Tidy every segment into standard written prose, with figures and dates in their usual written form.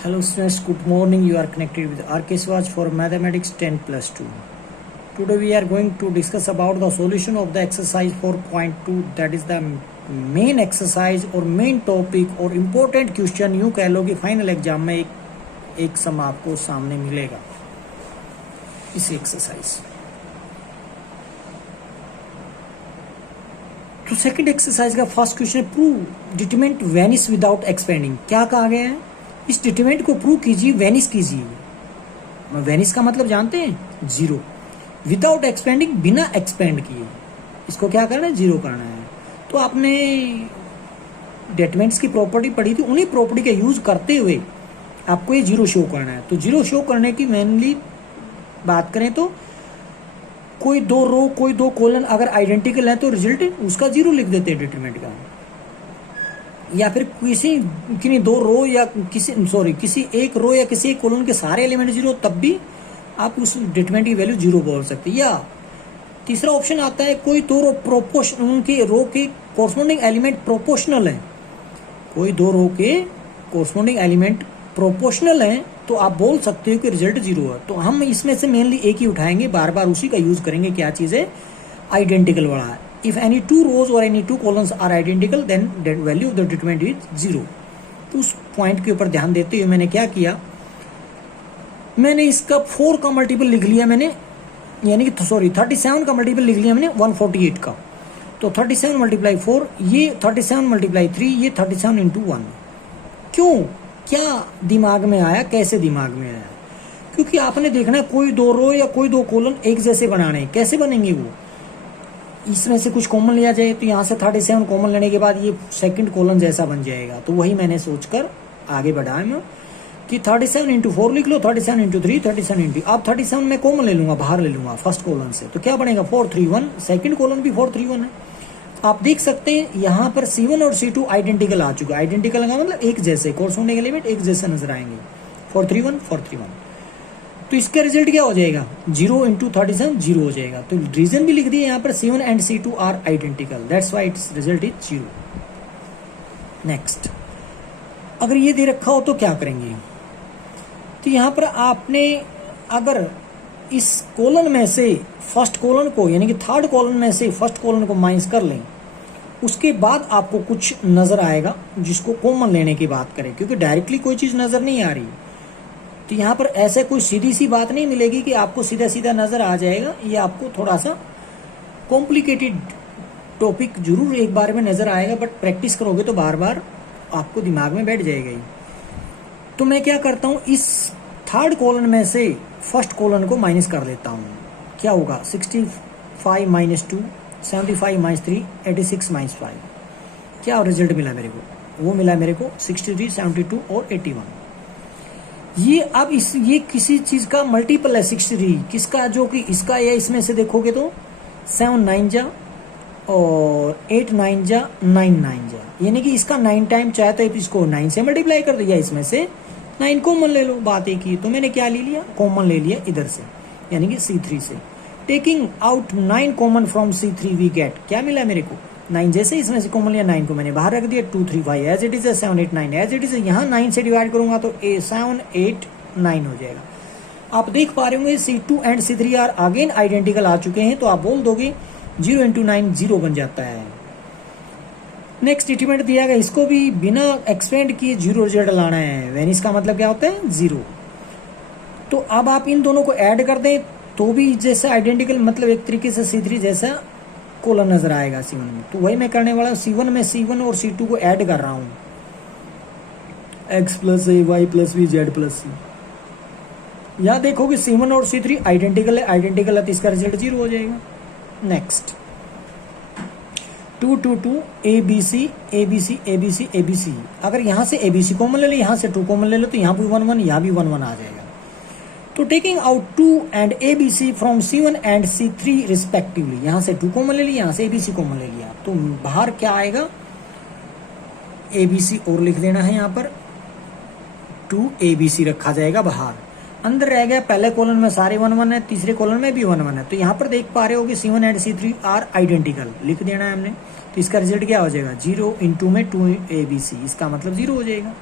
Hello students, good morning. You are connected with RK Swaj for Mathematics 10 plus 2. Today we are going to discuss about the solution of the exercise 4.2, that is the main exercise or main topic और important question. यूँ कह लो कि final exam में एक सम आपको सामने मिलेगा इसी एक्सरसाइज। तो सेकंड एक्सरसाइज का first question, prove determinant Venice without expanding. क्या कहा गया है? इस डिटरमिनेंट को प्रूव कीजिए, वेनिस कीजिए। वेनिस का मतलब जानते हैं? जीरो। विदाउट एक्सपेंडिंग, बिना एक्सपेंड किए इसको क्या करना है? जीरो करना है। तो आपने डिटरमिनेंट्स की प्रॉपर्टी पढ़ी थी, उन्हीं प्रॉपर्टी का यूज करते हुए आपको ये जीरो शो करना है। तो जीरो शो करने की मेनली बात करें तो कोई दो रो कोई दो कॉलम अगर आइडेंटिकल है तो रिजल्ट उसका जीरो लिख देते हैं डिटरमिनेंट का। या फिर किसी दो रो या किसी एक रो या किसी एक कॉलम के सारे एलिमेंट जीरो, तब भी आप उस डिटरमिनेंट की वैल्यू जीरो बोल सकते हैं। या तीसरा ऑप्शन आता है, कोई दो रो उनके रो के कोरस्पोंडिंग एलिमेंट प्रोपोर्शनल है। कोई दो रो के कोरस्पोंडिंग एलिमेंट प्रोपोर्शनल है तो आप बोल सकते हो कि रिजल्ट जीरो है। तो हम इसमें से मेनली एक ही उठाएंगे, बार बार उसी का यूज करेंगे। क्या चीज है? आइडेंटिकल वाला है। इफ एनी टू रोज और any two columns are identical then value of the determinant is zero. तो उस पॉइंट के ऊपर ध्यान देते हुए मैंने क्या किया, मैंने इसका 4 का मल्टीपल लिख लिया मैंने, यानी कि 37 का मल्टीपल लिख लिया मैंने 148 का। तो 37 मल्टीप्लाई 4, ये 37 मल्टीप्लाई 3, ये 37 इंटू 1। क्यों? क्या दिमाग में आया, कैसे दिमाग में आया? क्योंकि आपने देखना है कोई दो रो या कोई दो कॉलम एक जैसे बनाने हैं। कैसे बनेंगे वो? इसमें से कुछ कॉमन लिया जाए तो यहाँ से 37 कॉमन लेने के बाद ये सेकंड कॉलम जैसा बन जाएगा। तो वही मैंने सोचकर आगे बढ़ाया मैं कि 37 इंटू 4 लिख लो, 37 इंटू 3, 37 इंटू, अब 37 में कॉमन ले लूंगा, बाहर ले लूंगा फर्स्ट कॉलम से। तो क्या बनेगा? 431। सेकंड कॉलम भी 431 है। आप देख सकते हैं यहाँ पर C1 और C2 आइडेंटिकल आ चुका है। आइडेंटिकल का मतलब एक जैसे, कोरस्पोंडिंग एलिमेंट एक जैसे नजर आएंगे। 431 431। तो इसका रिजल्ट क्या हो जाएगा? 0 इंटू 37 जीरो हो जाएगा। तो रीजन भी लिख दिए यहाँ पर, C1 and C2 are identical, that's why it's result is zero. Next, अगर ये दे रखा हो तो क्या करेंगे? तो यहाँ पर आपने अगर इस कॉलम में से फर्स्ट कॉलम को, यानी कि थर्ड कॉलम में से फर्स्ट कॉलम को माइनस कर लें, उसके बाद आपको कुछ नजर आएगा जिसको कॉमन लेने की बात करें, क्योंकि डायरेक्टली कोई चीज नजर नहीं आ रही। तो यहाँ पर ऐसे कोई सीधी सी बात नहीं मिलेगी कि आपको सीधा सीधा नजर आ जाएगा। ये आपको थोड़ा सा कॉम्प्लिकेटेड टॉपिक जरूर एक बार में नजर आएगा, बट प्रैक्टिस करोगे तो बार बार आपको दिमाग में बैठ जाएगा ही। तो मैं क्या करता हूँ, इस थर्ड कॉलम में से फर्स्ट कॉलम को माइनस कर लेता हूँ। क्या होगा? 65 माइनस 2, 75 माइनस 3, 86 माइनस 5। क्या रिजल्ट मिला मेरे को? वो मिला मेरे को 63, 72 और 81। ये अब ये किसी चीज का मल्टीपल है 63, किसका? जो कि इसका या इसमें से देखोगे तो 7 9 जा और 8 9 जा 9 9 जा, यानी कि इसका 9 टाइम, चाहे तो इसको 9 से मल्टीप्लाई कर दो या इसमें से 9 कॉमन ले लो, बात एक ही। तो मैंने क्या ले लिया? कॉमन ले लिया इधर से, यानी कि C3 से। Taking out 9 common from C3 we get, क्या मिला मेरे को? 9। जैसे इसमें से कॉमन लिया, 9 को मैंने बाहर रख दिया। 2 3 5 एज इट इज है, 7 8 9 एज इट इज है। यहाँ 9 से डिवाइड करूंगा तो 7 8 9 हो जाएगा। आप देख पा रहे होंगे C2 and C3 are again identical आ चुके हैं। तो आप बोल दोगे 0 इंटू 9 जीरो बन जाता है। नेक्स्ट डिटरमिनेंट दिया गया, इसको भी बिना एक्सपेंड किए जीरो रिजल्ट लाना है। वेनिस का मतलब क्या होता है? जीरो। तो अब आप इन दोनों को ऐड कर दें तो भी जैसा आइडेंटिकल, मतलब एक तरीके से C3 जैसा कॉलम नजर आएगा C1 में। तो वही मैं करने वाला हूँ, C1 में C1 और C2 को ऐड कर रहा हूँ। x plus a y plus b z plus c. यहाँ देखोगे C1 और C3 आइडेंटिकल है, आइडेंटिकल है तो इसका रिजल्ट जीरो हो जाएगा। Next, 2 2 2 ABC ABC ABC ABC। अगर यहाँ से ABC कॉमन ले लो, यहाँ से 2 कॉमन ले लो, तो यहाँ भी 1 1, यहाँ भी 1 1 आ जाएगा। तो taking out 2 and ABC from C1 and C3 respectively, यहाँ से 2 कॉमन ले लिया, यहाँ से ABC कॉमन ले लिया, तो बाहर क्या आएगा? ABC और लिख देना है, यहाँ पर 2 ABC रखा जाएगा बाहर। अंदर रह गया पहले कॉलम में सारे 1 1 है, तीसरे कॉलम में भी 1 1 है। तो यहाँ पर देख पा रहे हो कि C1 and C3 are identical, लिख देना है हमने। तो इसका रिजल्ट क्या हो जाएगा? 0 इंटू में 2 ABC, इसका मतलब 0 हो जाएगा।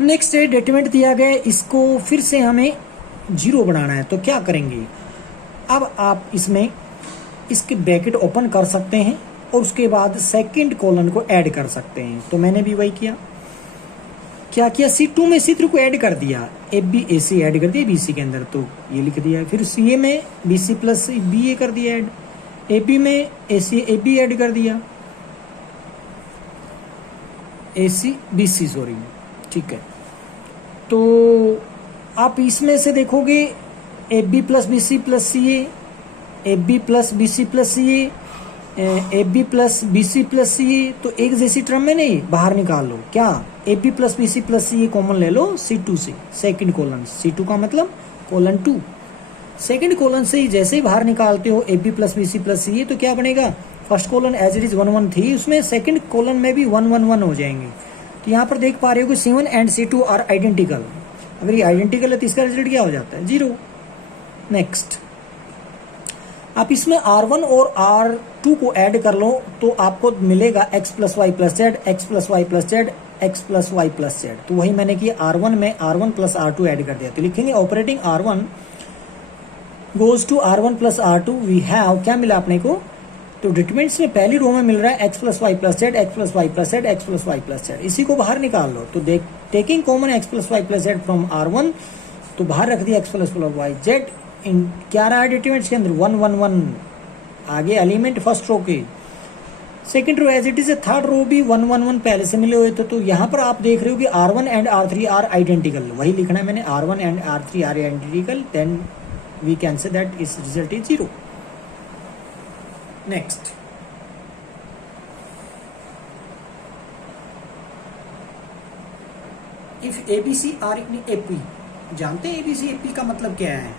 नेक्स्ट है डिटरमिनेंट दिया गया है, इसको फिर से हमें जीरो बनाना है। तो क्या करेंगे, अब आप इसमें इसके ब्रैकेट ओपन कर सकते हैं और उसके बाद सेकंड कॉलन को ऐड कर सकते हैं। तो मैंने भी वही किया। क्या किया, C2 में C3 को ऐड कर दिया, AB AC ऐड कर दिया BC के अंदर, तो ये लिख दिया। फिर CA में BC प्लस BA कर दिया ऐड, AB में AC AB ऐड कर दिया, AC BC सॉरी, ठीक है। तो आप इसमें से देखोगे AB plus BC plus CA, AB plus BC plus CA, AB plus BC plus CA, तो एक जैसी टर्म में नहीं, बाहर निकाल लो। क्या, AB plus BC plus CA common ले लो C2 से, सेकंड कॉलन, C2 का मतलब कॉलन 2, सेकंड कॉलन से ही जैसे ही बाहर निकालते हो AB plus BC plus CA, तो क्या बनेगा, first column as it is 1 1 थी, उसमें सेकंड कॉलन में भी 1 1 1 हो जाएंगे। तो यहाँ पर देख पा रहे हो कि C1 and C2 are identical. अगर ये आइडेंटिकल है तो इसका रिजल्ट क्या हो जाता है, 0। नेक्स्ट, आप इसमें R1 और R2 को ऐड कर लो तो आपको मिलेगा x plus y plus z, x plus y plus z, x plus y plus z. तो वही मैंने किया, R1 में R1 प्लस R2 ऐड कर दिया। तो लिखेंगे operating R1 goes to R1 plus R2, we have, क्या मिला अपने को, तो डिटरमिनेंट्स में पहली रो में मिल रहा है x plus y plus z, x plus y plus z, x plus y plus z. इसी को बाहर निकाल लो। तो देख, taking common x plus y plus z from R1, तो बाहर रख दिया x प्लस वाई जेड। इन क्या रहा है डिटरमिनेंट्स के अंदर, 1 1 1 आगे एलिमेंट फर्स्ट रो के, second row as it is, third row भी 1 1 1 पहले से मिले हुए थे। तो यहाँ पर आप देख रहे हो कि R1 and R3 are identical, वही लिखना है मैंने, R1 and R3 are identical, then we can say that इस result is 0। Next, if ABC are in AP, जानते हैं ABC AP का मतलब क्या है,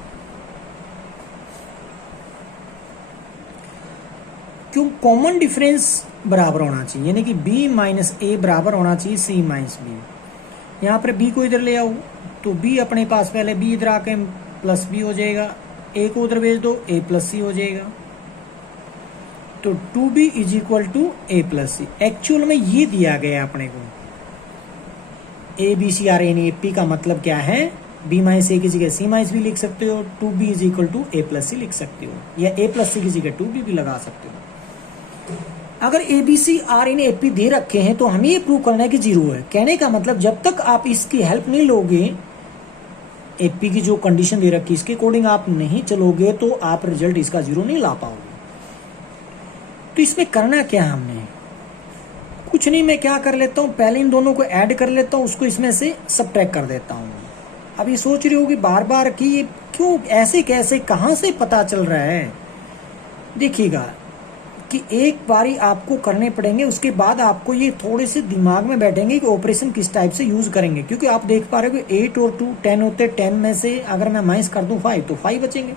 क्यों, कॉमन डिफरेंस बराबर होना चाहिए, यानी कि B माइनस A बराबर होना चाहिए C माइनस B। यहाँ पर B को इधर ले आओ तो B अपने पास पहले B इधर आके प्लस B हो जाएगा, A को उधर भेज दो A प्लस C हो जाएगा। तो 2B is equal to A plus C। Actual में ये दिया गया अपने को, ABC आर एन AP का मतलब क्या है, B माइनस A की जगह C माइनस B लिख सकते हो, 2B is equal to A plus C लिख सकते हो, या A प्लस C की जगह 2B भी लगा सकते हो। अगर ABC आर इन AP दे रखे हैं तो हमें ये प्रूव करना है कि 0 है। कहने का मतलब जब तक आप इसकी हेल्प नहीं लोगे, AP की जो कंडीशन दे रखी इसके अकॉर्डिंग आप नहीं चलोगे तो आप रिजल्ट इसका 0 नहीं ला पाओगे। तो इसमें करना क्या हमने, कुछ नहीं, मैं क्या कर लेता हूं, पहले इन दोनों को ऐड कर लेता हूं, उसको इसमें से सबट्रैक्ट कर देता हूं। अब ये सोच रही होगी बार बार कि ये क्यों, ऐसे कैसे, कहां से पता चल रहा है। देखिएगा कि एक बारी आपको करने पड़ेंगे, उसके बाद आपको ये थोड़े से दिमाग में बैठेंगे कि ऑपरेशन किस टाइप से यूज करेंगे। क्योंकि आप देख पा रहे हो कि 8 और 2 10 होते, 10 में से अगर मैं माइनस कर दूं 5 तो 5 बचेंगे।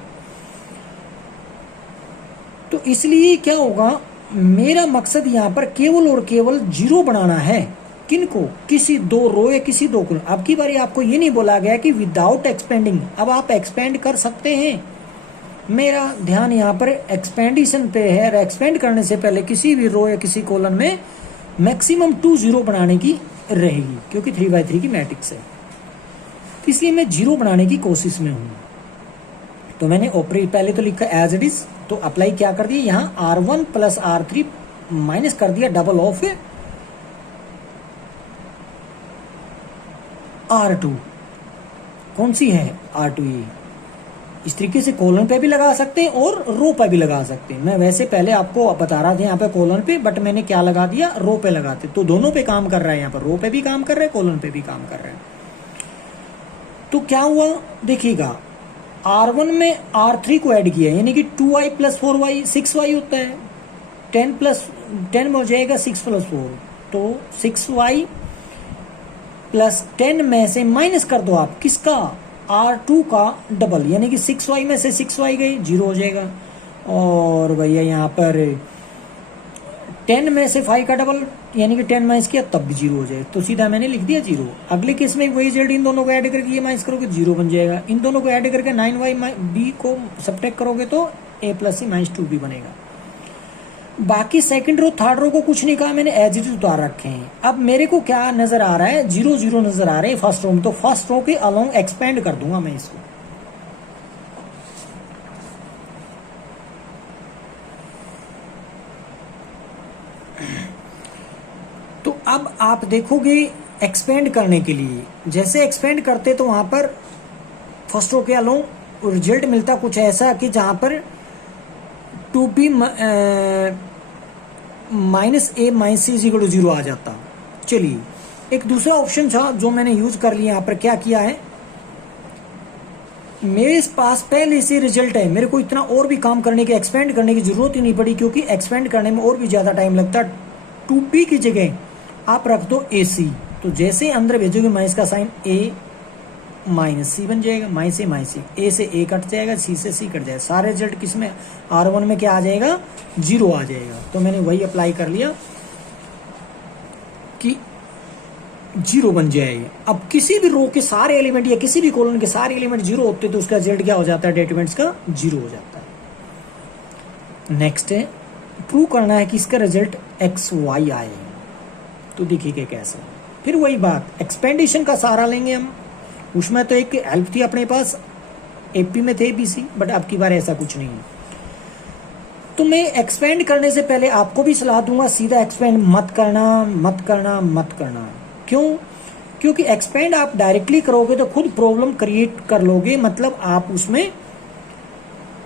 तो इसलिए क्या होगा, मेरा मकसद यहाँ पर केवल और केवल 0 बनाना है। किनको, किसी दो रो या किसी दो कॉलम। अब की बारी आपको ये नहीं बोला गया कि विदाउट एक्सपेंडिंग, अब आप एक्सपेंड कर सकते हैं। मेरा ध्यान यहाँ पर एक्सपेंडिशन पे है, और एक्सपेंड करने से पहले किसी भी रो या किसी कॉलम में मैक्सिमम 2 0 बनाने की रहेगी, क्योंकि 3/3 की मैट्रिक्स है। इसलिए मैं 0 बनाने की कोशिश में हूं। तो मैंने ऑपरेट पहले तो लिखा एज इट इज, तो अप्लाई क्या कर दिया, यहाँ R1 प्लस R3 माइनस कर दिया डबल ऑफ R2। कौन सी है R2, ये इस तरीके से कॉलम पे भी लगा सकते हैं और रो पे भी लगा सकते हैं। मैं वैसे पहले आपको बता रहा था यहाँ पे कॉलम पे, बट मैंने क्या लगा दिया, रो पे लगाते, तो दोनों पे काम कर रहा है। यहाँ पर रो पे भी काम कर रहा है, कॉलम पे भी काम कर रहा है। तो क्या हुआ देखिएगा, R1 में R3 को ऐड किया, यानी कि 2i प्लस 4y 6y होता है, 10 प्लस 10 में हो जाएगा 6 प्लस 4, तो 6y प्लस 10 में से माइनस कर दो आप किसका, R2 का डबल, यानी कि 6y में से 6y गई 0 हो जाएगा। और भैया यहाँ पर 10 में से 5 का डबल, यानी कि 10 माइनस किया तब भी 0 हो जाए, तो सीधा मैंने लिख दिया 0। अगले केस में वही जेड, इन दोनों को ऐड करके ये माइनस करोगे 0 बन जाएगा। इन दोनों को ऐड करके 9y b को सब्ट्रैक्ट करोगे तो a प्लस c माइनस 2 भी बनेगा। बाकी सेकंड रो थर्ड रो को कुछ नहीं कहा मैंने, एज इट इज उतार रखे हैं। अब मेरे को क्या नजर आ रहा है, 0 0 नजर आ रहे हैं फर्स्ट रो में, तो फर्स्ट रो के अलोंग एक्सपेंड कर दूंगा मैं इसको। तो अब आप देखोगे एक्सपेंड करने के लिए, जैसे एक्सपेंड करते तो वहां पर फर्स्ट रो के अलोंग रिजल्ट मिलता कुछ ऐसा कि जहां पर two B minus A minus C is equal to 0 आ जाता। चलिए एक दूसरा ऑप्शन था जो मैंने यूज कर लिया। यहाँ पर क्या किया है, मेरे पास पहले से रिजल्ट है, मेरे को इतना और भी काम करने के, एक्सपेंड करने की जरूरत ही नहीं पड़ी, क्योंकि एक्सपेंड करने में और भी ज्यादा टाइम लगता। 2b की जगह आप रख दो AC, तो जैसे अंदर भेजोगे माइनस का साइन A माइनस सी बन जाएगा, माइनस ए माइनस सी, ए से ए कट जाएगा, सी से सी कट जाएगा, सारे रिजल्ट किस में, R1 में क्या आ जाएगा, 0 आ जाएगा। तो मैंने वही अप्लाई कर लिया कि 0 बन जाएगा। अब किसी भी रो के सारे एलिमेंट या किसी भी कॉलम के सारे एलिमेंट 0 होते तो उसका रिजल्ट क्या हो जाता है, डेटामेंट्स का 0 हो जाता है। नेक्स्ट है प्रूव करना है कि इसका रिजल्ट XY आए, तो देखिए कैसे। फिर वही बात, एक्सपेंडेशन का सहारा लेंगे हम। उसमें तो एक हेल्प थी अपने पास, AP में थे BC, बट अब की बार ऐसा कुछ नहीं है। तो मैं एक्सपेंड करने से पहले आपको भी सलाह दूंगा, सीधा एक्सपेंड मत करना, मत करना, मत करना। क्यों? क्योंकि एक्सपेंड आप डायरेक्टली करोगे तो खुद प्रॉब्लम क्रिएट कर लोगे, मतलब आप उसमें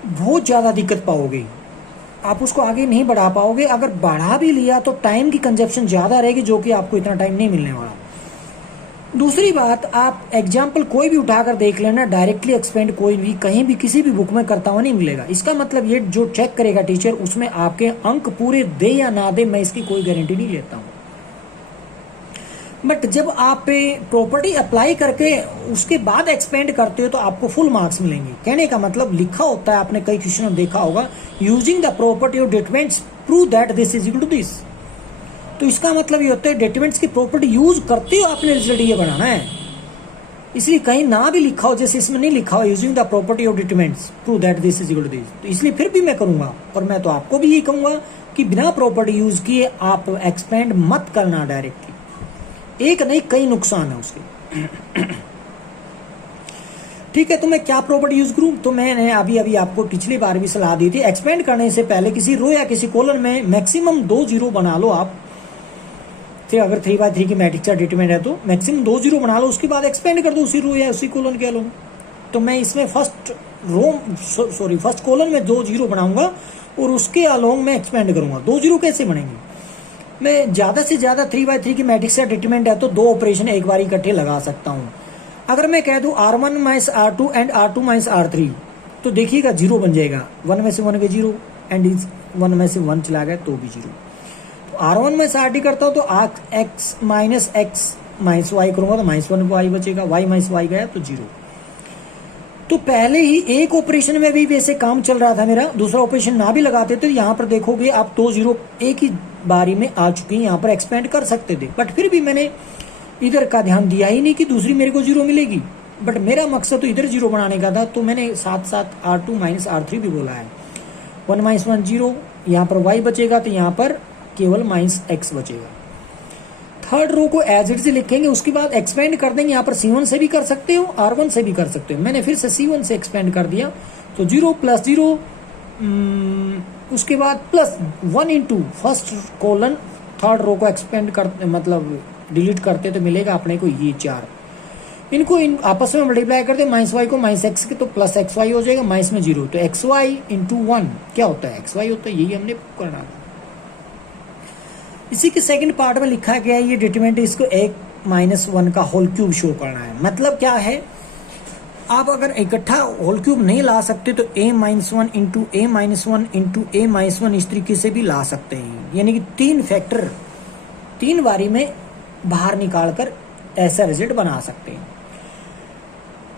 बहुत ज्यादा दिक्कत पाओगे, आप उसको आगे नहीं बढ़ा पाओगे। अगर बढ़ा भी लिया तो टाइम की कंजप्शन ज्यादा रहेगी, जो कि आपको इतना टाइम नहीं मिलने वाला। दूसरी बात, आप एग्जाम्पल कोई भी उठाकर देख लेना, डायरेक्टली एक्सपेंड कोई भी कहीं भी किसी भी बुक में करता हुआ नहीं मिलेगा। इसका मतलब ये जो चेक करेगा टीचर, उसमें आपके अंक पूरे दे या ना दे, मैं इसकी कोई गारंटी नहीं लेता हूं। बट जब आप प्रॉपर्टी अप्लाई करके उसके बाद एक्सपेंड करते हो तो आपको फुल मार्क्स मिलेंगे। कहने का मतलब लिखा होता है, आपने कई क्वेश्चन में देखा होगा, using the property of determinants prove that this is equal to this. तो इसका मतलब ये होता है डिटरमिनेंट्स की प्रॉपर्टी यूज करते हो आपने रिजल्ट ये बनाना है। इसलिए कहीं ना भी लिखा हो, जैसे इसमें नहीं लिखा हो using the property of determinants prove that this is equal to this, तो इसलिए फिर भी मैं करूंगा। और मैं तो आपको भी यही कहूंगा कि बिना प्रॉपर्टी यूज किए आप एक्सपेंड मत करना डायरेक्टली, एक नहीं कई नुकसान है उसके। ठीक है, तो मैं क्या प्रॉपर्टी यूज करूं? तो मैंने अभी आपको पिछली बार भी सलाह दी थी, एक्सपेंड करने से पहले किसी रो या किसी कॉलम में मैक्सिमम 2 0 बना लो आप। फिर अगर 3x3 की मैट्रिक्स का डिटरमिनेंट है तो मैक्सिमम 2 0 बना लो, उसके बाद एक्सपेंड कर दो उसी रो या उसी कॉलम के अलोंग। तो मैं इसमें फर्स्ट कॉलम में 2 0 बनाऊंगा और उसके अलोंग में एक्सपेंड करूंगा। 2 0 कैसे बनेंगे? मैं ज्यादा से ज्यादा 3x3 की मैट्रिक्स का डिटरमिनेंट है तो 2 ऑपरेशन एक बार इकट्ठे लगा सकता हूं। अगर मैं कह दूं R1 minus R2 and R2 minus R3, तो देखिएगा 0 बन जाएगा, 1 में से 1 गए 0 एंड 1 में से 1 चला गया तो भी 0। तो R1 माइनस RT करता हूं तो x माइनस y करूंगा तो माइनस 1 y बचेगा, y माइनस y गया तो 0। तो पहले ही एक ऑपरेशन में भी वैसे काम चल रहा था मेरा, दूसरा ऑपरेशन ना भी लगाते तो यहाँ पर देखोगे आप 2 0 एक ही बारी में आ चुकी है, यहाँ पर एक्सपेंड कर सकते थे। बट फिर भी मैंने इधर का ध्यान दिया ही नहीं कि दूसरी मेरे को 0 मिलेगी, बट मेरा मकसद तो इधर 0 बनाने का था, तो मैंने साथ साथ R2 माइनस R3 भी बोला है। 1 माइनस 1 0, यहाँ पर y बचेगा तो यहाँ पर केवल माइनस x बचेगा। थर्ड रो को एज इट से लिखेंगे, उसके बाद एक्सपेंड कर देंगे। यहाँ पर C1 से भी कर सकते हो, R1 से भी कर सकते हो। मैंने फिर से C1 से एक्सपेंड कर दिया तो 0 प्लस 0, उसके बाद plus 1 into first column third row को एक्सपेंड कर मतलब डिलीट करते तो मिलेगा अपने को ये 4। इनको आपस में मल्टीप्लाई करते माइनस वाई को माइनस एक्स के तो प्लस एक्स वाई हो जाएगा, माइनस में 0 तो एक्स वाई इंटू 1 क्या होता है, एक्स वाई होता है। यही हमने करना था। इसी के सेकंड पार्ट में लिखा गया है ये डिटरमिनेंट, इसको एक माइनस 1 का होल क्यूब शो करना है। मतलब क्या है, आप अगर इकट्ठा होल क्यूब नहीं ला सकते तो a minus 1 into a minus 1 into a minus 1 इस तरीके से भी ला सकते हैं, यानी कि 3 फैक्टर 3 बारी में बाहर निकालकर ऐसा रिजल्ट बना सकते हैं।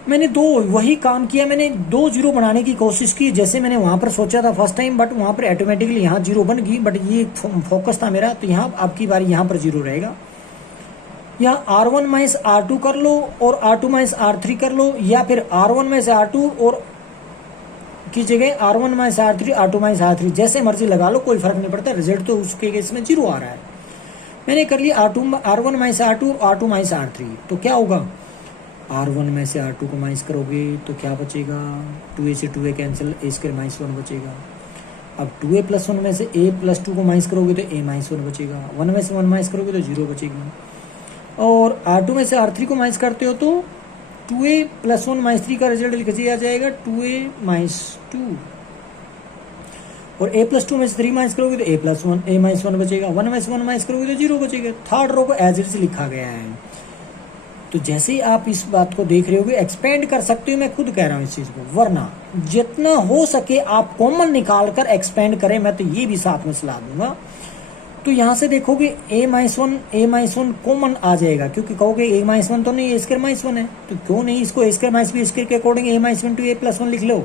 मैंने वही काम किया, मैंने 2 0 बनाने की कोशिश की जैसे मैंने वहां पर सोचा था फर्स्ट टाइम, बट वहां पर ऑटोमेटिकली यहाँ 0 बन गई। बट ये फोकस था मेरा, तो यहाँ आपकी बारी यहाँ पर 0 रहेगा। यहाँ R1 माइनस R2 कर लो और R2 माइनस R3 कर लो, या फिर R1 माइनस R2 और की जगह R1 minus R3 R2 minus R3 जैसे मर्जी लगा लो, कोई फर्क नहीं पड़ता, रिजल्ट तो उसके केस में 0 आ रहा है। मैंने कर लिया R1 minus R2 R2 minus R3, तो क्या होगा, R1 में से R2 को माइनस करोगे तो क्या बचेगा, 2a से 2a cancel, a square minus 1 बचेगा। अब 2a प्लस 1 में से a प्लस 2 को माइनस करोगे तो a माइनस 1 बचेगा, 1 में से 1 माइनस करोगे तो 0 बचेगी। और R2 में से R3 को माइनस करते हो तो 2a प्लस 1 माइनस 3 का रिजल्ट लिख दिया जाएगा 2a माइनस 2, और a प्लस 2 में से 3 माइनस करोगे तो a प्लस 1 a माइनस 1 बचेगा, 1 में से 1 माइनस करोगे तो 0 बचेगा। थर्ड रो को एज इट इज लिखा गया है। तो जैसे ही आप इस बात को देख रहे होगे, एक्सपेंड कर सकते हो, मैं खुद कह रहा हूँ इस चीज को, वरना जितना हो सके आप कॉमन निकाल कर एक्सपेंड करें, मैं तो ये भी साथ में सलाह दूंगा। तो यहाँ से देखोगे a माइनस 1 कॉमन आ जाएगा, क्योंकि कहोगे a माइनस 1 तो नहीं, a स्क्वायर माइनस 1 है, तो क्यों नहीं इसको a square minus b square के according a minus 1 to a plus 1 लिख लो।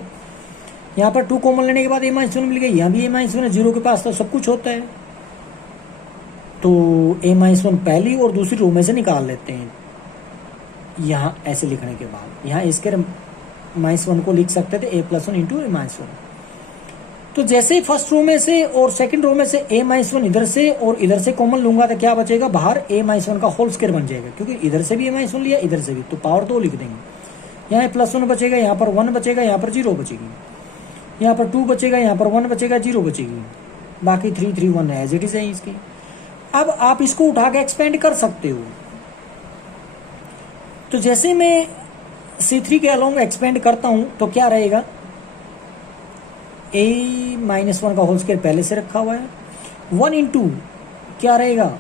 यहाँ पर 2 कॉमन लेने के बाद a माइनस 1 मिल गया, यहाँ भी a माइनस 1 है, 0 के पास तो सब कुछ होता है। तो a माइनस 1 पहली और दूसरी रो में से निकाल लेते हैं। यहाँ ऐसे लिखने के बाद यहाँ a स्क्वायर माइनस 1 को लिख सकते थे a plus 1 into a minus 1। तो जैसे फर्स्ट रो में से और सेकंड रो में से a माइनस 1 इधर से और इधर से कॉमन लूंगा तो क्या बचेगा, बाहर a माइनस 1 का होल स्क्वायर बन जाएगा, क्योंकि इधर से भी a माइनस 1 लिया, इधर से भी, तो पावर 2 लिख देंगे। यहाँ प्लस 1 बचेगा, यहाँ पर 1 बचेगा, यहाँ पर 0 बचेगी, यहाँ पर 2 बचेगा, यहाँ पर 1 बचेगा, 0 बचेगी, बाकी 3 3 1 एज इट इज है इसकी। अब आप इसको उठा के एक्सपेंड कर सकते हो। तो जैसे मैं C3 के अलोंग एक्सपेंड करता हूं तो क्या रहेगा, a माइनस 1 का होल स्क्वायर पहले से रखा हुआ है, 1 इंटू क्या रहेगा,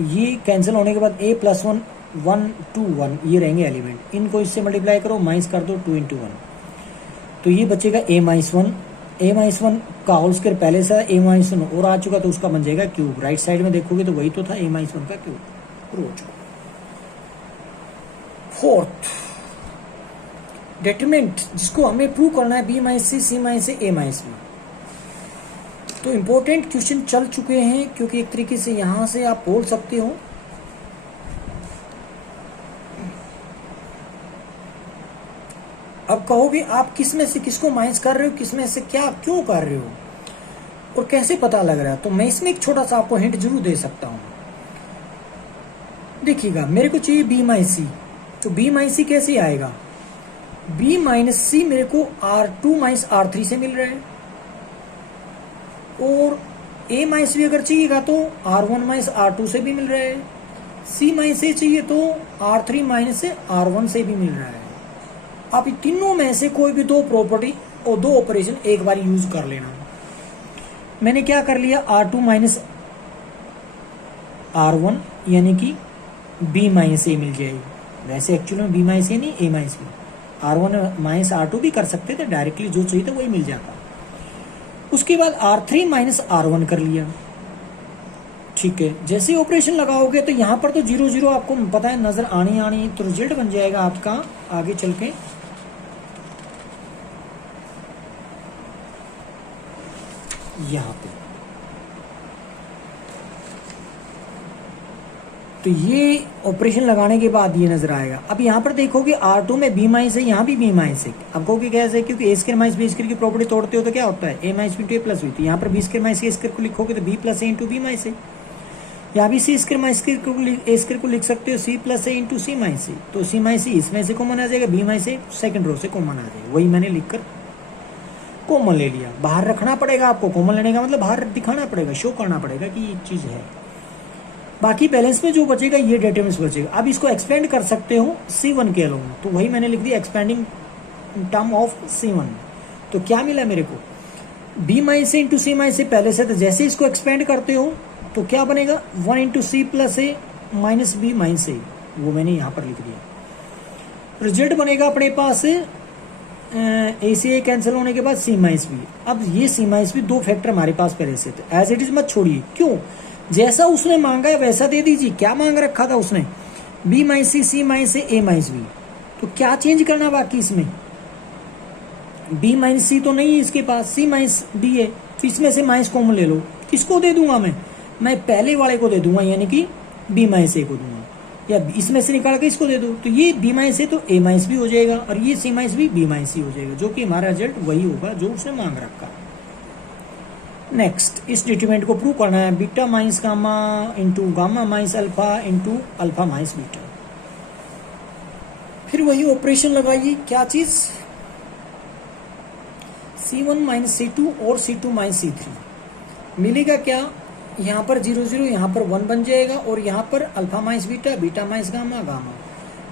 ये कैंसिल होने के बाद a प्लस 1 1 2 1 ये रहेंगे एलिमेंट, इनको इससे मल्टीप्लाई करो, माइनस कर दो 2 इंटू 1, तो ये बचेगा a माइनस 1 का होल स्क्वायर पहले से a माइनस 1 और आ चुका, तो उसका बन जाएगा क्यूब। राइट साइड में देखोगे तो वही तो था, a माइनस 1 का क्यूब प्रूव हो चुका। फोर्थ डिटरमिनेंट जिसको हमें प्रूव करना है, b माइनस c माइनस से a माइनस b। तो इंपॉर्टेंट क्वेश्चन चल चुके हैं, क्योंकि एक तरीके से यहां से आप बोल सकते हो अब कहोगे आप किस में से किसको माइनस कर रहे हो, किस में से क्या क्यों कर रहे हो और कैसे पता लग रहा है। तो मैं इसमें एक छोटा सा आपको हिंट जरूर दे सकता हूं। देखिएगा, मेरे को चाहिए b माइनस c, तो b माइनस c कैसे आएगा, b माइनस c मेरे को R2 माइनस R3 से मिल रहा है, और a माइनस b अगर चाहिएगा तो R1 माइनस R2 से भी मिल रहा है, c माइनस a चाहिए तो R3 माइनस से R1 से भी मिल रहा है। आप इन तीनों में से कोई भी दो प्रॉपर्टी और दो ऑपरेशन एक बार यूज कर लेना। मैंने क्या कर लिया, R2 माइनस R1 यानी कि b माइनस a मिल जाएगी, वैसे एक्चुअली में b माइनस a नहीं a minus b, R1 minus R2 भी कर सकते थे, डायरेक्टली जो चाहिए था वही मिल जाता। उसके बाद R3 माइनस R1 कर लिया, ठीक है। जैसे ऑपरेशन लगाओगे तो यहाँ पर तो 0 0 आपको पता है नजर आनी, तो रिजल्ट बन जाएगा आपका आगे चल के यहाँ पे। तो ये ऑपरेशन लगाने के बाद ये नजर आएगा। अब यहाँ पर देखोगे R2 में b माइनस है, यहाँ भी b माइनस है। अब कहोगे कैसे, क्योंकि a square minus b square की प्रॉपर्टी तोड़ते हो तो क्या होता है, a minus b to a plus b, तो यहाँ पर b square minus a square को लिखोगे तो b plus a into b minus है। यहाँ भी c square minus a square को लिख सकते हो c plus a into c minus a, तो c माइनस c इसमें से कॉमन आ जाएगा, b minus a second row से कॉमन आ जाएगा, वही मैंने लिखकर कॉमन ले लिया। बाहर रखना पड़ेगा आपको, कॉमन लेने का मतलब बाहर दिखाना पड़ेगा, शो करना पड़ेगा कि ये चीज है। बाकी बैलेंस में जो बचेगा ये डिटरमिनेंट बचेगा। अब इसको एक्सपेंड कर सकते हो C1 के अलोंग, तो वही मैंने लिख दिया एक्सपेंडिंग टर्म ऑफ C1। तो क्या मिला मेरे को, b minus a into c minus a पहले से, तो जैसे इसको एक्सपेंड करते हो तो क्या बनेगा, 1 into c plus a minus b minus a, वो मैंने यहाँ पर लिख दिया। रिजल्ट बनेगा अपने पास a से a कैंसिल होने के बाद c माइनस b। अब ये c माइनस b दो फैक्टर हमारे पास पहले से थे, एज इट इज मत छोड़िए, क्यों, जैसा उसने मांगा है वैसा दे दीजिए। क्या मांग रखा था उसने, b minus c minus a minus b, तो क्या चेंज करना बाकी इसमें, b माइनस c तो नहीं है इसके पास, c माइनस b है, तो इसमें से माइनस कॉमन ले लो। किसको दे दूंगा मैं पहले वाले को दे दूंगा, यानी कि b माइनस a को दूंगा। या इसमें से निकाल के इसको दे दो, तो ये बी माइनस है तो ए माइनस भी हो जाएगा और ये सी माइनस भी बी माइनस ही हो जाएगा, जो कि हमारा रिजल्ट वही होगा जो उसने मांग रखा। नेक्स्ट, इस डिटरमिनेंट को प्रूव करना है, beta minus gamma into gamma minus alpha into alpha minus beta. फिर वही ऑपरेशन लगाइए, क्या चीज, C1 माइनस C2 और C2 माइनस C3 मिलेगा क्या, यहाँ पर 0 0 यहाँ पर 1 बन जाएगा और यहाँ पर alpha minus beta, beta minus gamma, gamma,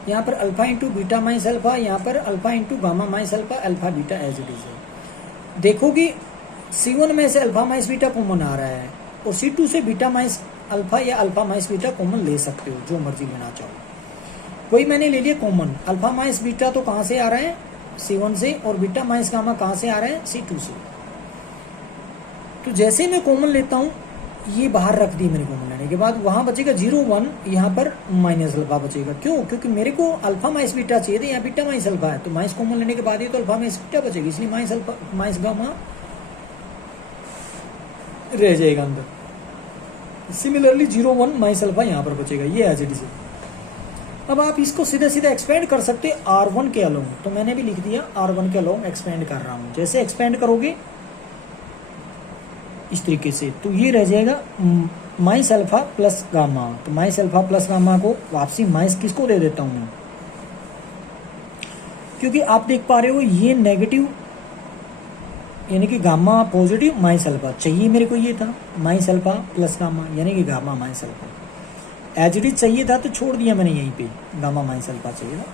यहाँ पर alpha into beta minus alpha, यहाँ पर alpha into gamma minus alpha, alpha beta as it is है। देखोगे C1 में से अल्फा माइनस बीटा कॉमन आ रहा है और C2 से बीटा माइनस अल्फा या अल्फा माइनस बीटा कॉमन ले सकते हो, जो मर्जी लेना चाहो। वही मैंने ले लिया कॉमन, अल्फा माइनस बीटा तो कहाँ से आ रहा है, C1 से, और बीटा माइनस गामा कहाँ से आ रहा है, C2 से। तो जैसे मैं कॉमन लेता हूँ, ये बाहर रख दी मैंने कॉमन लेने के बाद, वहां बचेगा 0 1, यहाँ पर माइनस अल्फा बचेगा। क्यों, क्योंकि मेरे को अल्फा माइनस बीटा चाहिए था, यहाँ बीटा माइनस अल्फा है, तो माइनस कॉमन लेने के बाद ये तो अल्फा माइनस बीटा बचेगी, इसलिए माइनस अल्फा माइनस गामा रह जाएगा अंदर। सिमिलरली 0 1 माइनस अल्फा यहाँ पर बचेगा, ये एज इट इज। अब आप इसको सीधा सीधा एक्सपेंड कर सकते हैं R1 के अलोंग, तो मैंने भी लिख दिया R1 के अलोंग एक्सपेंड कर रहा हूं। जैसे एक्सपेंड करोगे इस तरीके से, तो ये रह जाएगा माइनस अल्फा प्लस गामा, तो माइनस अल्फा प्लस गामा को वापसी माइनस किसको दे देता हूं मैं, क्योंकि आप देख पा रहे हो ये नेगेटिव यानी कि गामा पॉजिटिव माइनस अल्फा चाहिए मेरे को, ये था माइनस अल्फा प्लस गामा यानी कि gamma minus alpha. As it is चाहिए था तो छोड़ दिया मैंने यहीं पे, गामा माइनस अल्फा चाहिए था।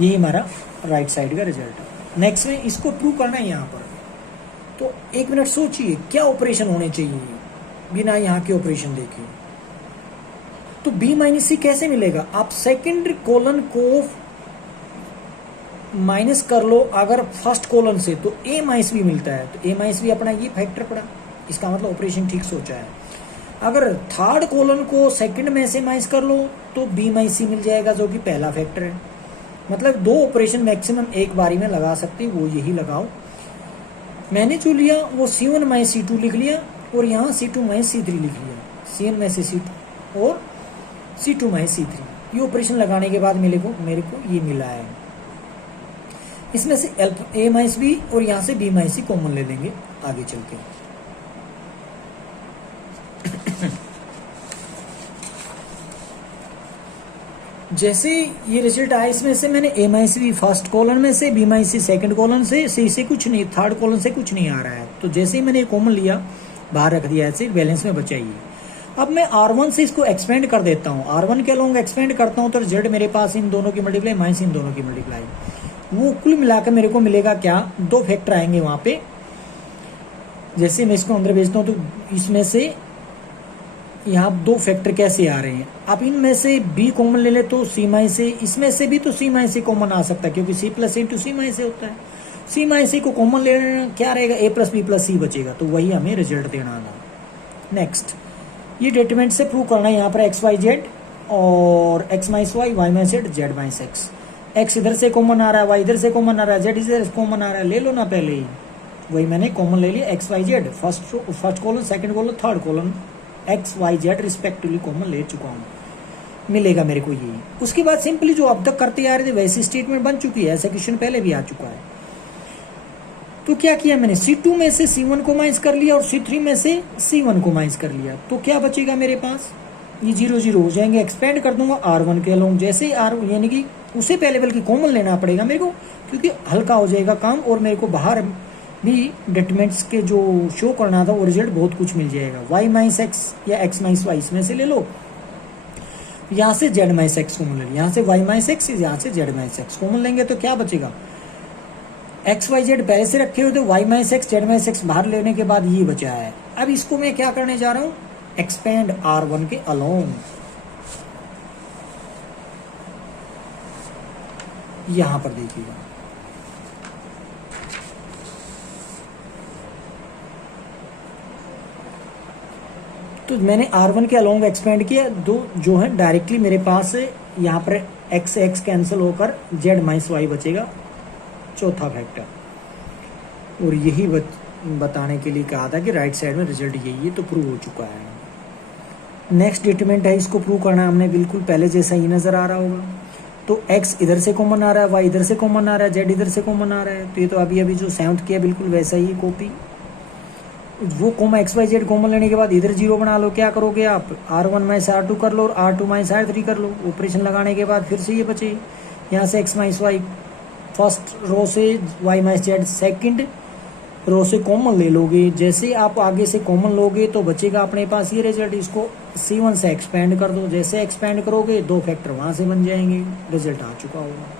यही हमारा राइट साइड का रिजल्ट है। नेक्स्ट में इसको प्रूव करना है यहाँ पर, तो 1 मिनट सोचिए क्या ऑपरेशन होने चाहिए बिना यहाँ के ऑपरेशन देखे। तो बी माइनस सी कैसे मिलेगा, आप सेकंड कॉलन को माइनस कर लो अगर फर्स्ट कॉलन से, तो ए माइनस बी मिलता है, तो ए माइनस बी अपना ये फैक्टर पड़ा, इसका मतलब ऑपरेशन ठीक सोचा है। अगर थर्ड कॉलन को सेकंड में से माइनस कर लो तो बी माइनस सी मिल जाएगा, जो कि पहला फैक्टर है। मतलब 2 ऑपरेशन मैक्सिमम एक बारी में लगा सकते हैं, वो यही लगाओ। मैंने जो लिया वो C1 माइनस C2 लिख लिया और यहाँ C2 माइनस C3 लिख लिया, C1 में से C2 और C2 माइनस C3। ये ऑपरेशन लगाने के बाद मेरे को ये मिला है। इसमें से ए माइनस बी और यहाँ से बी माइनस सी कॉमन ले लेंगे आगे चल के। जैसे ये रिजल्ट आया, इसमें से मैंने ए माइनस बी फर्स्ट कॉलन में से, बी माइनस सी सेकंड कॉलन से, सी से कुछ नहीं, थर्ड कॉलन से कुछ नहीं आ रहा है, तो जैसे ही मैंने कॉमन लिया बाहर रख दिया, ऐसे बैलेंस में बचाइए। अब मैं R1 से इसको एक्सपेंड कर देता हूँ, R1 के अलोंग एक्सपेंड करता हूँ, तो रिजल्ट मेरे पास इन दोनों की मल्टीप्लाई माइनस इन दोनों की मल्टीप्लाई, वो कुल मिलाकर मेरे को मिलेगा क्या, 2 फैक्टर आएंगे वहां पे। जैसे मैं इसको अंदर भेजता हूँ तो इसमें से यहाँ 2 फैक्टर कैसे आ रहे हैं, आप इनमें से b कॉमन ले ले तो c माइनस से, इसमें से भी तो c माइनस से कॉमन आ सकता है क्योंकि c प्लस इंटू सी माइनस से होता है। c माइनस से को कॉमन ले लेना, क्या रहेगा, a प्लस बी प्लस सी बचेगा, तो वही हमें रिजल्ट देना था। नेक्स्ट, ये डिटरमिनेंट से प्रूव करना है, यहाँ पर एक्स वाई जेड और x minus y, y minus z, z minus x. X इधर से कॉमन आ रहा है, वाई इधर से कॉमन आ रहा है, जेड इधर से कॉमन आ रहा है, ले लो ना पहले ही। वही मैंने कॉमन ले लिया, x y z first colon, second colon, third colon, x y z respectively common ले चुका हूँ, मिलेगा मेरे को ये। उसके बाद सिंपली जो अब तक करते आ रहे थे वैसी स्टेटमेंट बन चुकी है, ऐसा क्वेश्चन पहले भी आ चुका है। तो क्या किया मैंने, C2 में से C1 को माइनस कर लिया और C3 में से C1 को माइनस कर लिया, तो क्या बचेगा मेरे पास, ये 0 0 हो जाएंगे। एक्सपेंड कर दूंगा R1 के अलोंग, जैसे ही R यानी कि उसे पहले बल्कि कॉमन लेना पड़ेगा मेरे को, क्योंकि हल्का हो जाएगा काम और मेरे को बाहर भी डिटरमिनेंट्स के जो शो करना था वो रिजल्ट बहुत कुछ मिल जाएगा। y माइनस एक्स या x माइनस वाई इसमें से ले लो, यहाँ से z माइनस एक्स कॉमन ले लो, यहाँ से y माइनस एक्स, यहाँ से z माइनस एक्स कॉमन लेंगे तो क्या बचेगा, एक्स वाई जेड पहले से रखे हुए थे, y minus x Z minus x बाहर लेने के बाद ये बचा है। अब इसको मैं क्या करने जा रहा हूँ, एक्सपेंड R1 के अलोंग, यहां पर देखिएगा। तो मैंने R1 के अलोंग एक्सपेंड किया, दो जो है डायरेक्टली मेरे पास यहाँ पर x से x कैंसिल होकर z माइनस वाई बचेगा, चौथा फैक्टर। और यही बताने के लिए कहा था कि राइट साइड में रिजल्ट यही है, तो प्रूव हो चुका है। नेक्स्ट डिटरमिनेंट है, इसको प्रूव करना है हमने, बिल्कुल पहले जैसा ही नज़र आ रहा होगा। तो x इधर से कॉमन आ रहा है, y इधर से कॉमन आ रहा है, z इधर से कॉमन आ रहा है। तो ये तो अभी अभी जो 7th किया बिल्कुल वैसा ही कॉपी। वो comma x y z common लेने के बाद इधर जीरो बना लो। क्या करोगे आप, R1 माइनस R2 कर लो और R2 माइनस R3 कर लो। ऑपरेशन लगाने के बाद फिर से ये बचे, यहाँ से x minus y first row से, y minus z second row से कॉमन ले लोगे। जैसे आप आगे से कॉमन लोगे तो बचेगा अपने पास ये रिजल्ट। इसको C1 से एक्सपेंड कर दो, जैसे एक्सपेंड करोगे 2 फैक्टर वहाँ से बन जाएंगे, रिजल्ट आ चुका होगा।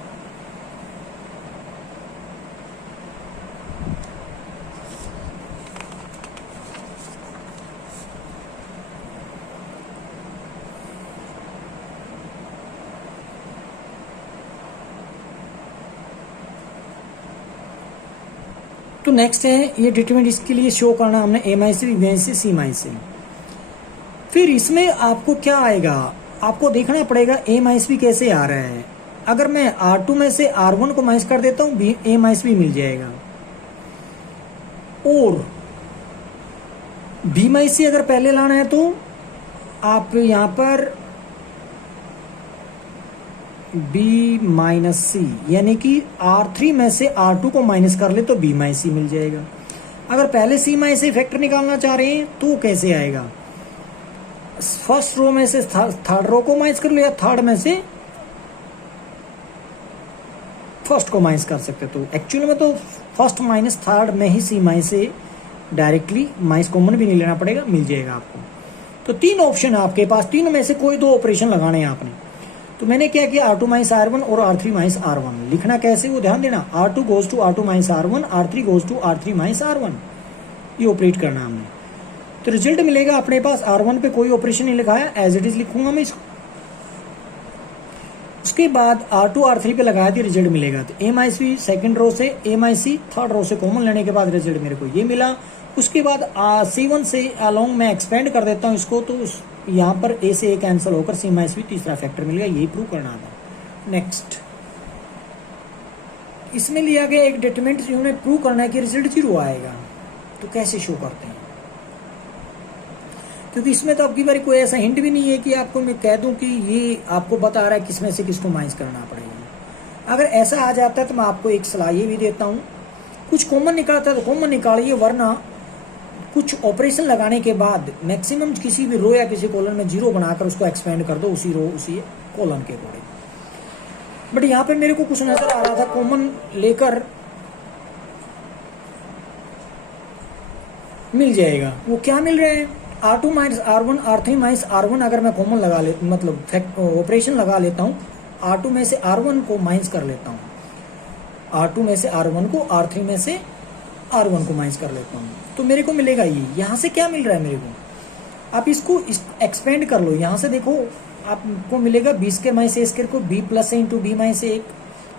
तो नेक्स्ट है ये डिटरमिनेंट, इसके लिए शो करना हमने a minus b minus c minus से। फिर इसमें आपको क्या आएगा, आपको देखना पड़ेगा a माइनस बी कैसे आ रहा है। अगर मैं R2 में से R1 को माइनस कर देता हूँ, a माइनस बी मिल जाएगा। और b माइनस सी अगर पहले लाना है तो आप यहाँ पर b माइनस सी, यानी कि R3 में से R2 को माइनस कर ले तो b माइनस सी मिल जाएगा। अगर पहले c माइनस सी फैक्टर निकालना चाह रहे हैं तो कैसे आएगा, फर्स्ट रो में से थर्ड रो को माइनस कर लो, या थर्ड में से फर्स्ट को माइनस कर सकते। तो एक्चुअली में तो फर्स्ट माइनस थर्ड में ही c माइनस से डायरेक्टली माइनस कॉमन भी नहीं लेना पड़ेगा, मिल जाएगा आपको। तो 3 ऑप्शन है आपके पास, 3 में से कोई 2 ऑपरेशन लगाने हैं आपने। तो मैंने क्या किया, R2 माइनस R1 और R3 माइनस R1 लिखना कैसे वो ध्यान देना। R2 goes to R2 minus R1, R3 goes to R3 minus R1, ये ऑपरेट करना हमने। तो रिजल्ट मिलेगा अपने पास, R1 पे कोई ऑपरेशन नहीं लिखा है, एज इट इज लिखूंगा मैं इसको। उसके बाद R2 R3 पे लगाया तो रिजल्ट मिलेगा। तो a minus b second row से, a minus c third row से कॉमन लेने के बाद रिजल्ट मेरे को ये मिला। उसके बाद C1 से अलोंग मैं एक्सपेंड कर देता हूँ इसको, तो यहाँ पर a से a कैंसिल होकर c माइनस बी तीसरा फैक्टर मिल गया। यही प्रूव करना था। नेक्स्ट, इसमें लिया गया एक डिटरमिनेंट जो हमें प्रूव करना है कि रिजल्ट 0 आएगा। तो कैसे शो करते हैं, क्योंकि इसमें तो आपकी बारी कोई ऐसा हिंट भी नहीं है कि आपको मैं कह दूं कि ये आपको बता रहा है किसमें से किसको माइनस करना पड़ेगा। अगर ऐसा आ जाता है तो मैं आपको एक सलाह ये भी देता हूँ, कुछ कॉमन निकालता है तो कॉमन निकालिए, वरना कुछ ऑपरेशन लगाने के बाद मैक्सिमम किसी भी रो या किसी कॉलम में 0 बनाकर उसको एक्सपेंड कर दो उसी रो उसी कॉलम के अकॉर्डिंग। बट यहाँ पे मेरे को कुछ नजर आ रहा था, कॉमन लेकर मिल जाएगा। वो क्या मिल रहा है, R2 minus R1, R3 minus R1 अगर मैं कॉमन लगा ले, मतलब ऑपरेशन लगा लेता हूँ, R2 में से R1 को माइनस कर लेता हूँ, R2 में से R1 को, R3 में से R1 को माइनस कर लेता हूँ, तो मेरे को मिलेगा ये। यहाँ से क्या मिल रहा है मेरे को, आप इसको एक्सपेंड कर लो। यहाँ से देखो आपको मिलेगा b square minus a square को b plus into b minus 1,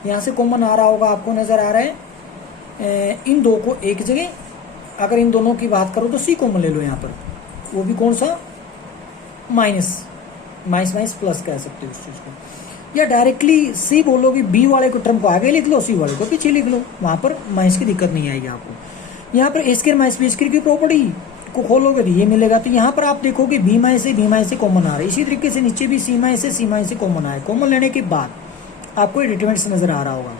यहाँ से कॉमन आ रहा होगा, आपको नजर आ रहा है। इन दो को एक जगह, अगर इन दोनों की बात करो तो c कॉमन ले लो यहाँ पर, वो भी कौन सा, माइनस माइनस माइनस प्लस कह सकते हो उस चीज को, या डायरेक्टली सी बोलोगे, बी वाले को टर्म को आगे लिख लो, सी वाले को पीछे लिख लो, वहां पर माइनस की दिक्कत नहीं आएगी आपको। यहाँ पर ए स्क्वायर माइनस बी स्क्वायर की प्रॉपर्टी को खोलोगे तो ये मिलेगा। तो यहाँ पर आप देखोगे बी माइनस से कॉमन आ रहा है, इसी तरीके से नीचे भी सी माइनस से कॉमन आए। कॉमन लेने के बाद आपको ये डिटरमिनेंट नजर आ रहा होगा।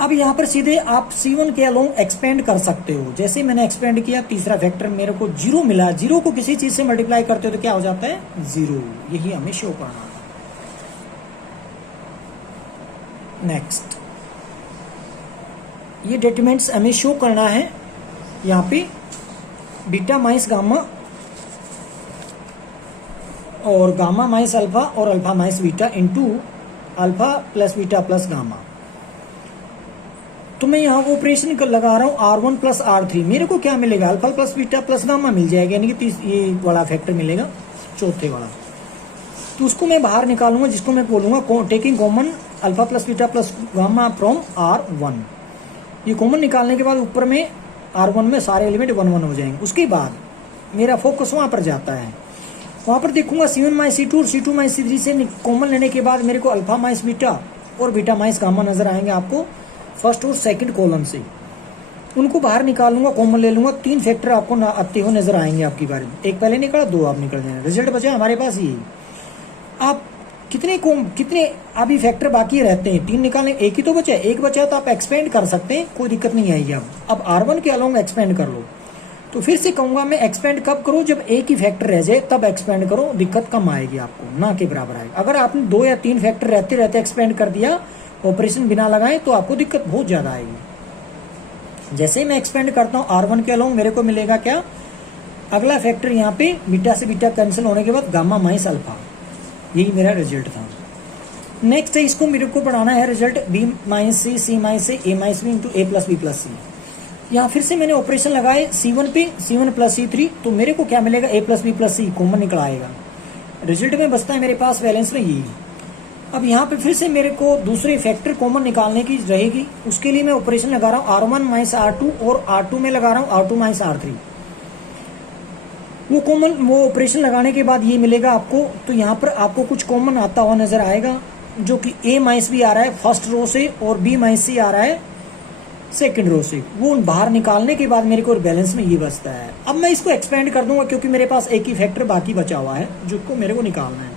अब यहाँ पर सीधे आप C1 के अलोंग एक्सपेंड कर सकते हो। जैसे मैंने एक्सपेंड किया, तीसरा फैक्टर मेरे को 0 मिला। 0 को किसी चीज से मल्टीप्लाई करते हो तो क्या हो जाता है, 0। यही हमें शो करना है। नेक्स्ट, ये डिटरमिनेंट्स हमें शो करना है। यहाँ पे बीटा माइनस गामा और गामा माइनस अल्फा और alpha minus beta into alpha plus beta plus gamma. तो मैं यहाँ ऑपरेशन लगा रहा हूँ R1 प्लस R3, मेरे को क्या मिलेगा, alpha plus beta plus gamma मिल जाएगा, यानी कि ये वाला फैक्टर मिलेगा, चौथे वाला। तो उसको मैं बाहर निकालूंगा, जिसको मैं बोलूंगा taking common alpha plus beta plus gamma from R1। ये कॉमन निकालने के बाद ऊपर में R1 में सारे एलिमेंट 1 1 हो जाएंगे। उसके बाद मेरा फोकस वहां पर जाता है, वहां पर देखूंगा C1 माइनस C2 और C2 माइनस C3 से कॉमन लेने के बाद मेरे को अल्फा माइनस बीटा और बीटा माइनस गामा नजर आएंगे आपको फर्स्ट और सेकंड कॉलम से। उनको बाहर निकाल लूंगा, कॉमन ले लूंगा, 3 फैक्टर आपको ना आते हो नजर आएंगे आपकी बारे में। एक पहले निकला, 2 आप निकल जाएंगे, रिजल्ट बचा हमारे पास ये। आप कितने अभी फैक्टर बाकी रहते हैं, 3 निकालें, एक ही तो बचा है, एक बचा तो आप एक्सपेंड कर सकते हैं, कोई दिक्कत नहीं आएगी। अब R1 के अलोंग एक्सपेंड कर लो। तो फिर से कहूंगा मैं, एक्सपेंड कब करो, जब एक ही फैक्टर रह जाए तब एक्सपेंड करो, दिक्कत कम आएगी आपको, ना के बराबर आएगी। अगर आपने 2 या 3 फैक्टर रहते रहते एक्सपेंड कर दिया ऑपरेशन बिना लगाए, तो आपको दिक्कत बहुत ज्यादा आएगी। जैसे ही मैं एक्सपेंड करता हूँ R1 के अलोंग, मेरे को मिलेगा क्या, अगला फैक्टर यहाँ पे बीटा से बीटा कैंसिल होने के बाद गामा माइनस अल्फा, यही मेरा रिजल्ट था। नेक्स्ट है, इसको मेरे को बनाना है result b minus c, c minus a, a minus b into a plus b plus c. यहाँ फिर से मैंने ऑपरेशन लगाए C1 पे, C1 प्लस C3, तो मेरे को क्या मिलेगा, a plus b plus c common निकल आएगा। रिजल्ट में बचता है मेरे पास बैलेंस में यही। अब यहाँ पे फिर से मेरे को दूसरे फैक्टर कॉमन निकालने की रहेगी, उसके लिए मैं ऑपरेशन लगा रहा हूँ R1 माइनस R2, और R2 में लगा रहा हूँ R2 माइनस R3। वो ऑपरेशन लगाने के बाद ये मिलेगा आपको। तो यहाँ पर आपको कुछ कॉमन आता हुआ नजर आएगा, जो कि a माइनस बी आ रहा है फर्स्ट रो से, और b माइनस सी आ रहा है सेकंड रो से। वो बाहर निकालने के बाद मेरे को बैलेंस में ये बचता है। अब मैं इसको एक्सपेंड कर दूंगा, क्योंकि मेरे पास एक ही फैक्टर बाकी बचा हुआ है जो को मेरे को निकालना है।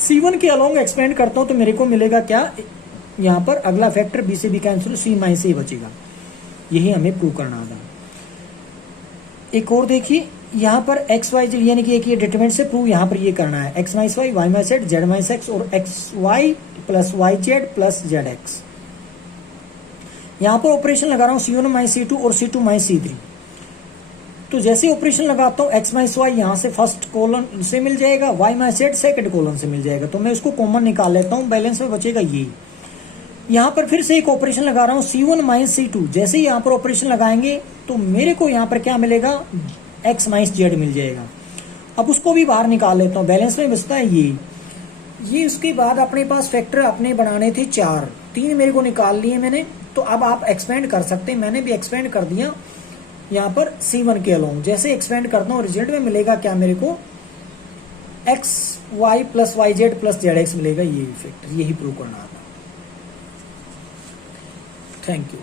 C1 के अलोंग एक्सपेंड करता हूं तो मेरे को मिलेगा क्या, यहाँ पर अगला फैक्टर b से b कैंसिल, c माइनस ए बचेगा। यही हमें प्रूव करना था। एक और देखिए, यहाँ पर एक्स वाई जेड, यानी कि एक ये डिटरमिनेंट से प्रूव यहाँ पर ये करना है, x minus y, y minus z, z minus x, और x y plus y z plus z x. यहाँ पर ऑपरेशन लगा रहा हूँ C1 माइनस C2 और C2 माइनस C3। तो जैसे ऑपरेशन लगाता हूँ, एक्स माइनस वाई यहाँ से फर्स्ट कॉलम से मिल जाएगा, y minus z second column से मिल जाएगा। तो मैं उसको कॉमन निकाल लेता हूँ, बैलेंस में बचेगा ये। यहाँ पर फिर से एक ऑपरेशन लगा रहा हूँ C1 माइनस C2। जैसे ही यहाँ पर ऑपरेशन लगाएंगे तो मेरे को यहाँ पर क्या मिलेगा, एक्स माइनस जेड मिल जाएगा। अब उसको भी बाहर निकाल लेता हूँ, बैलेंस में बचता है ये। उसके बाद अपने पास फैक्टर अपने बनाने थे 4, 3 मेरे को निकाल लिए मैंने। तो अब आप एक्सपेंड कर सकते हैं, मैंने भी एक्सपेंड कर दिया यहाँ पर C1 के अलोंग। जैसे एक्सपेंड करता हूँ, रिजल्ट में मिलेगा क्या, मेरे को x y plus y z plus z x मिलेगा। ये फैक्टर, यही प्रूव करना था। Thank you.